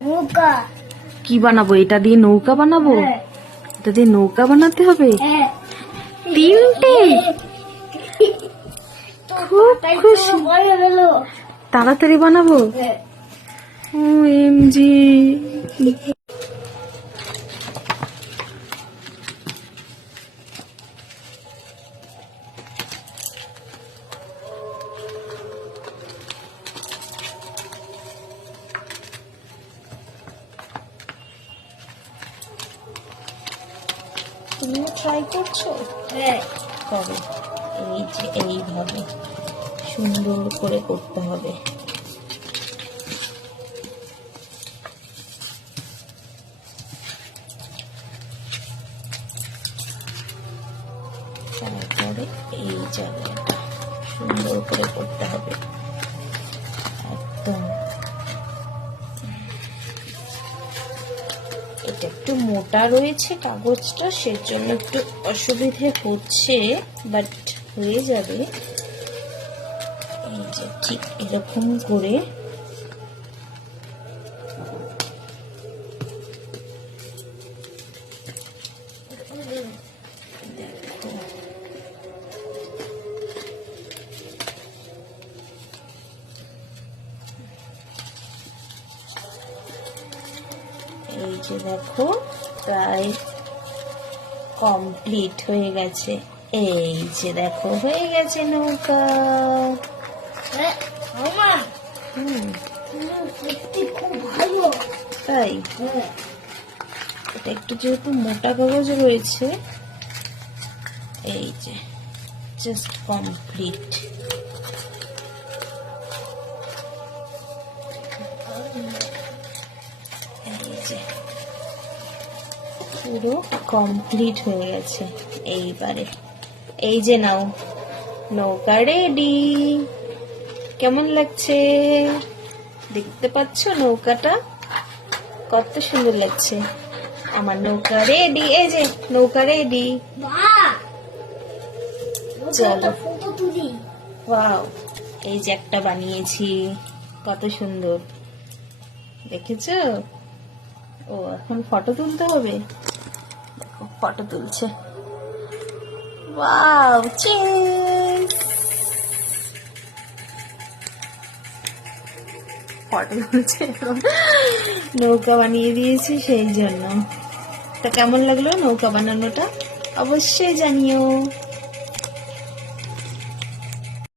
নৌকা। কি বানাবো? এটা দিয়ে নৌকা বানাবো? এটা দিয়ে নৌকা বানাতে হবে? তিনটে? খুব খুশি। তাড়াতাড়ি বানাবো। OMG, তুমিও ট্রাই করছো? করো। এই যে এইভাবে সুন্দর করে করতে হবে। তারপরে এই জায়গাটা সুন্দর করে করতে হবে একদম। এটা একটু মোটা রয়েছে কাগজটা, সেজন্য একটু অসুবিধে হচ্ছে, বাট হয়ে যাবে। এই যে ঠিক এরকম করে এই যে দেখো প্রায় কমপ্লিট হয়ে গেছে। এই যে দেখো হয়ে গেছে নৌকা। তাই এটা একটু যেহেতু মোটা কাগজ রয়েছে, এই যে জাস্ট কমপ্লিট। এই যে পুরো কমপ্লিট হয়ে গেছে। এইবারে এই যে নাও, নৌকা রেডি। কেমন লাগছে? দেখতে পাচ্ছ নৌকাটা কত সুন্দর লাগছে? আমার নৌকা রেডি। এই যে নৌকা রেডি। চলো ওয়াও, এই যে একটা বানিয়েছি, কত সুন্দর দেখেছো? ও এখন ফটো তুলতে হবে, দেখো ফটো তুলছে। ওয়াও, চিজ ফটো তুলছে। নৌকা বানিয়ে দিয়েছি সেই জন্য। তা কেমন লাগলো নৌকা বানানোটা? অবশ্যই জানিও।